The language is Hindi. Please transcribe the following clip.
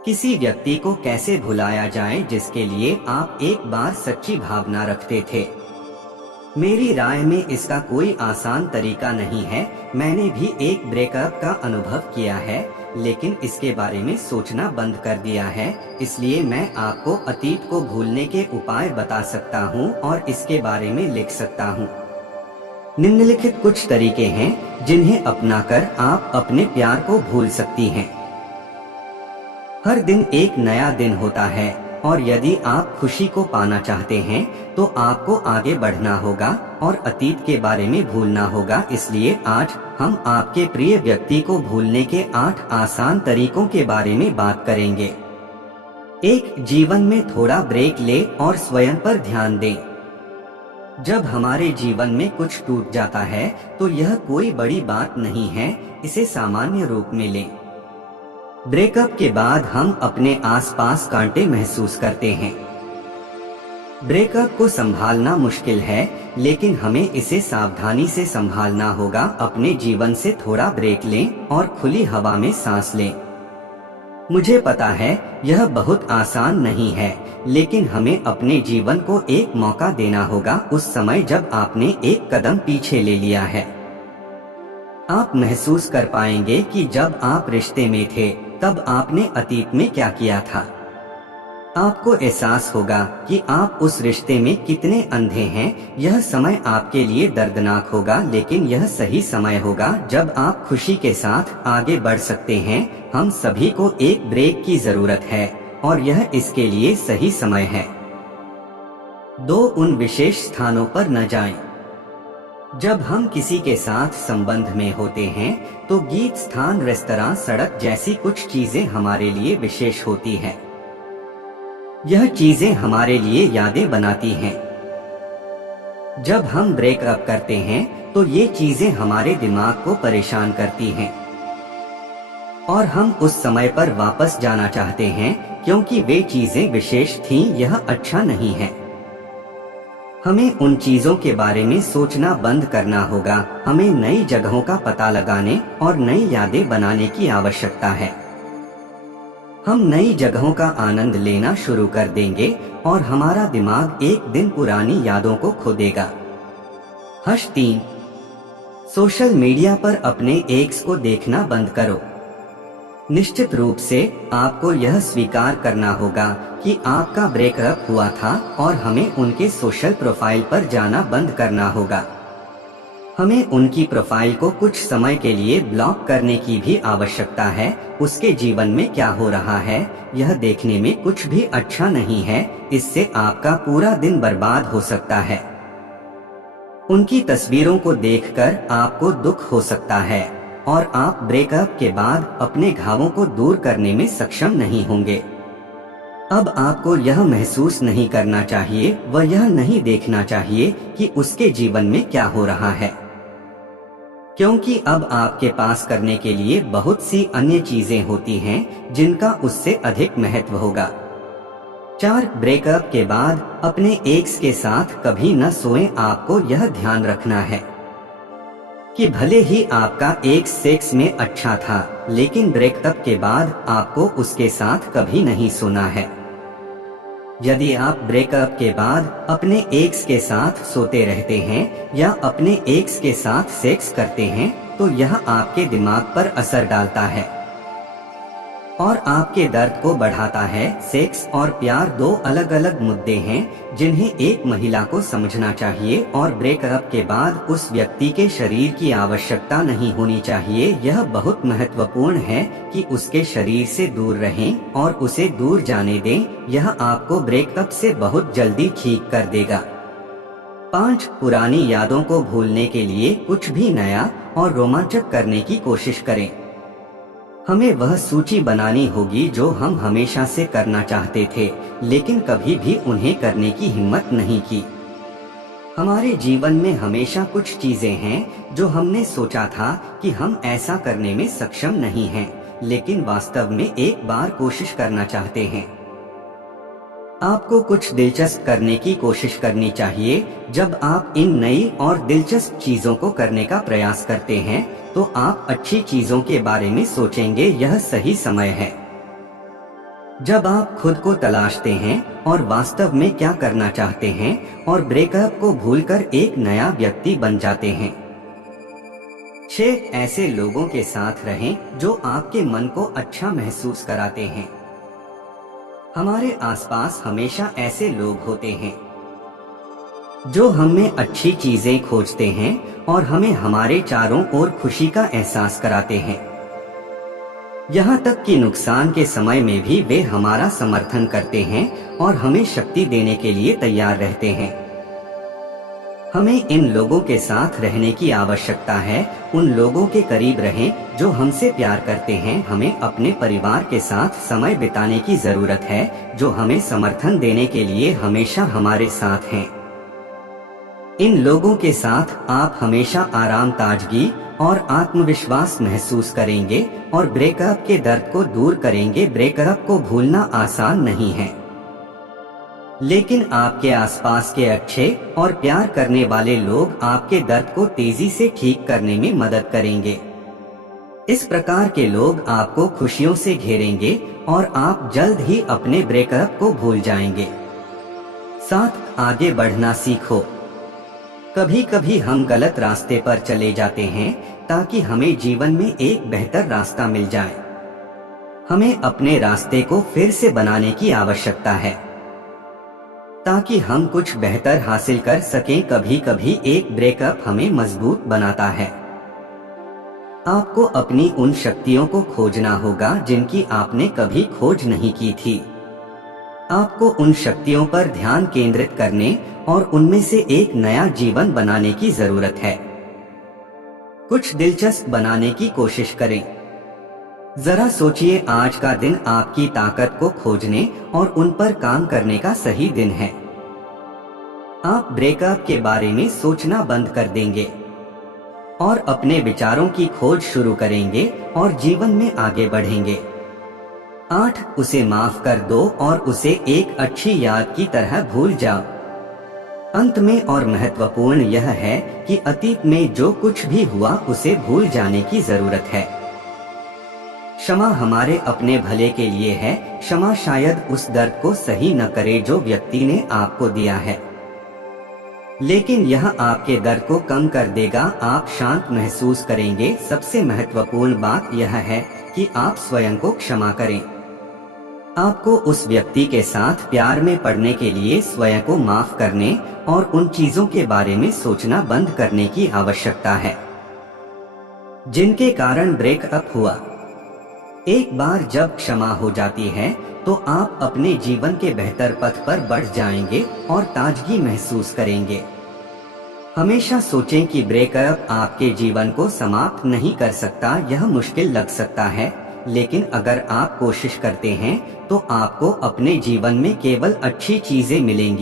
किसी व्यक्ति को कैसे भुलाया जाए जिसके लिए आप एक बार सच्ची भावना रखते थे। मेरी राय में इसका कोई आसान तरीका नहीं है। मैंने भी एक ब्रेकअप का अनुभव किया है, लेकिन इसके बारे में सोचना बंद कर दिया है। इसलिए मैं आपको अतीत को भूलने के उपाय बता सकता हूँ और इसके बारे में लिख सकता हूँ। निम्नलिखित कुछ तरीके हैं जिन्हें अपनाकर आप अपने प्यार को भूल सकती हैं। हर दिन एक नया दिन होता है और यदि आप खुशी को पाना चाहते हैं तो आपको आगे बढ़ना होगा और अतीत के बारे में भूलना होगा। इसलिए आज हम आपके प्रिय व्यक्ति को भूलने के 8 आसान तरीकों के बारे में बात करेंगे। 1. जीवन में थोड़ा ब्रेक ले और स्वयं पर ध्यान दें। जब हमारे जीवन में कुछ टूट जाता है तो यह कोई बड़ी बात नहीं है, इसे सामान्य रूप में लें। ब्रेकअप के बाद हम अपने आसपास कांटे महसूस करते हैं। ब्रेकअप को संभालना मुश्किल है, लेकिन हमें इसे सावधानी से संभालना होगा। अपने जीवन से थोड़ा ब्रेक लें और खुली हवा में सांस लें। मुझे पता है यह बहुत आसान नहीं है, लेकिन हमें अपने जीवन को एक मौका देना होगा उस समय जब आपने एक कदम पीछे ले लिया है। आप महसूस कर पाएंगे कि जब आप रिश्ते में थे तब आपने अतीत में क्या किया था। आपको एहसास होगा कि आप उस रिश्ते में कितने अंधे हैं। यह समय आपके लिए दर्दनाक होगा, लेकिन यह सही समय होगा जब आप खुशी के साथ आगे बढ़ सकते हैं। हम सभी को एक ब्रेक की जरूरत है और यह इसके लिए सही समय है। 2. उन विशेष स्थानों पर न जाएं। जब हम किसी के साथ संबंध में होते हैं तो गीत, स्थान, रेस्तरां, सड़क जैसी कुछ चीजें हमारे लिए विशेष होती हैं। यह चीजें हमारे लिए यादें बनाती हैं। जब हम ब्रेकअप करते हैं तो ये चीजें हमारे दिमाग को परेशान करती हैं और हम उस समय पर वापस जाना चाहते हैं क्योंकि वे चीजें विशेष थीं। यह अच्छा नहीं है। हमें उन चीजों के बारे में सोचना बंद करना होगा। हमें नई जगहों का पता लगाने और नई यादें बनाने की आवश्यकता है। हम नई जगहों का आनंद लेना शुरू कर देंगे और हमारा दिमाग एक दिन पुरानी यादों को खो देगा। 3. सोशल मीडिया पर अपने एक्स को देखना बंद करो। निश्चित रूप से आपको यह स्वीकार करना होगा कि आपका ब्रेकअप हुआ था और हमें उनके सोशल प्रोफाइल पर जाना बंद करना होगा। हमें उनकी प्रोफाइल को कुछ समय के लिए ब्लॉक करने की भी आवश्यकता है। उसके जीवन में क्या हो रहा है यह देखने में कुछ भी अच्छा नहीं है। इससे आपका पूरा दिन बर्बाद हो सकता है। उनकी तस्वीरों को देखकर आपको दुख हो सकता है और आप ब्रेकअप के बाद अपने घावों को दूर करने में सक्षम नहीं होंगे। अब आपको यह महसूस नहीं करना चाहिए व यह नहीं देखना चाहिए कि उसके जीवन में क्या हो रहा है, क्योंकि अब आपके पास करने के लिए बहुत सी अन्य चीजें होती हैं जिनका उससे अधिक महत्व होगा। 4. ब्रेकअप के बाद अपने एक्स के साथ कभी न सोएं। आपको यह ध्यान रखना है कि भले ही आपका एक्स सेक्स में अच्छा था, लेकिन ब्रेकअप के बाद आपको उसके साथ कभी नहीं सोना है। यदि आप ब्रेकअप के बाद अपने एक्स के साथ सोते रहते हैं या अपने एक्स के साथ सेक्स करते हैं तो यह आपके दिमाग पर असर डालता है और आपके दर्द को बढ़ाता है। सेक्स और प्यार 2 अलग अलग मुद्दे हैं जिन्हें एक महिला को समझना चाहिए और ब्रेकअप के बाद उस व्यक्ति के शरीर की आवश्यकता नहीं होनी चाहिए। यह बहुत महत्वपूर्ण है कि उसके शरीर से दूर रहें और उसे दूर जाने दें। यह आपको ब्रेकअप से बहुत जल्दी ठीक कर देगा। 5. पुरानी यादों को भूलने के लिए कुछ भी नया और रोमांचक करने की कोशिश करें। हमें वह सूची बनानी होगी जो हम हमेशा से करना चाहते थे, लेकिन कभी भी उन्हें करने की हिम्मत नहीं की। हमारे जीवन में हमेशा कुछ चीजें हैं जो हमने सोचा था कि हम ऐसा करने में सक्षम नहीं हैं, लेकिन वास्तव में एक बार कोशिश करना चाहते हैं। आपको कुछ दिलचस्प करने की कोशिश करनी चाहिए। जब आप इन नई और दिलचस्प चीजों को करने का प्रयास करते हैं तो आप अच्छी चीजों के बारे में सोचेंगे। यह सही समय है। जब आप खुद को तलाशते हैं और वास्तव में क्या करना चाहते हैं और ब्रेकअप को भूलकर एक नया व्यक्ति बन जाते हैं। 6 ऐसे लोगों के साथ रहें जो आपके मन को अच्छा महसूस कराते हैं। हमारे आसपास हमेशा ऐसे लोग होते हैं जो हम में अच्छी चीजें खोजते हैं और हमें हमारे चारों ओर खुशी का एहसास कराते हैं। यहाँ तक कि नुकसान के समय में भी वे हमारा समर्थन करते हैं और हमें शक्ति देने के लिए तैयार रहते हैं। हमें इन लोगों के साथ रहने की आवश्यकता है। उन लोगों के करीब रहें जो हमसे प्यार करते हैं। हमें अपने परिवार के साथ समय बिताने की जरूरत है जो हमें समर्थन देने के लिए हमेशा हमारे साथ हैं। इन लोगों के साथ आप हमेशा आराम, ताजगी और आत्मविश्वास महसूस करेंगे और ब्रेकअप के दर्द को दूर करेंगे। ब्रेकअप को भूलना आसान नहीं है, लेकिन आपके आसपास के अच्छे और प्यार करने वाले लोग आपके दर्द को तेजी से ठीक करने में मदद करेंगे। इस प्रकार के लोग आपको खुशियों से घेरेंगे और आप जल्द ही अपने ब्रेकअप को भूल जाएंगे। 7 आगे बढ़ना सीखो। कभी कभी हम गलत रास्ते पर चले जाते हैं ताकि हमें जीवन में एक बेहतर रास्ता मिल जाए। हमें अपने रास्ते को फिर से बनाने की आवश्यकता है ताकि हम कुछ बेहतर हासिल कर सकें। कभी कभी एक ब्रेकअप हमें मजबूत बनाता है। आपको अपनी उन शक्तियों को खोजना होगा जिनकी आपने कभी खोज नहीं की थी। आपको उन शक्तियों पर ध्यान केंद्रित करने और उनमें से एक नया जीवन बनाने की जरूरत है। कुछ दिलचस्प बनाने की कोशिश करें। जरा सोचिए, आज का दिन आपकी ताकत को खोजने और उन पर काम करने का सही दिन है। आप ब्रेकअप के बारे में सोचना बंद कर देंगे और अपने विचारों की खोज शुरू करेंगे और जीवन में आगे बढ़ेंगे। 8 उसे माफ कर दो और उसे एक अच्छी याद की तरह भूल जाओ। अंत में और महत्वपूर्ण यह है कि अतीत में जो कुछ भी हुआ उसे भूल जाने की जरूरत है। क्षमा हमारे अपने भले के लिए है। क्षमा शायद उस दर्द को सही न करे जो व्यक्ति ने आपको दिया है, लेकिन यह आपके दर्द को कम कर देगा। आप शांत महसूस करेंगे। सबसे महत्वपूर्ण बात यह है कि आप स्वयं को क्षमा करें। आपको उस व्यक्ति के साथ प्यार में पड़ने के लिए स्वयं को माफ करने और उन चीजों के बारे में सोचना बंद करने की आवश्यकता है जिनके कारण ब्रेकअप हुआ। एक बार जब क्षमा हो जाती है तो आप अपने जीवन के बेहतर पथ पर बढ़ जाएंगे और ताजगी महसूस करेंगे। हमेशा सोचें कि ब्रेकअप आपके जीवन को समाप्त नहीं कर सकता। यह मुश्किल लग सकता है, लेकिन अगर आप कोशिश करते हैं तो आपको अपने जीवन में केवल अच्छी चीजें मिलेंगी।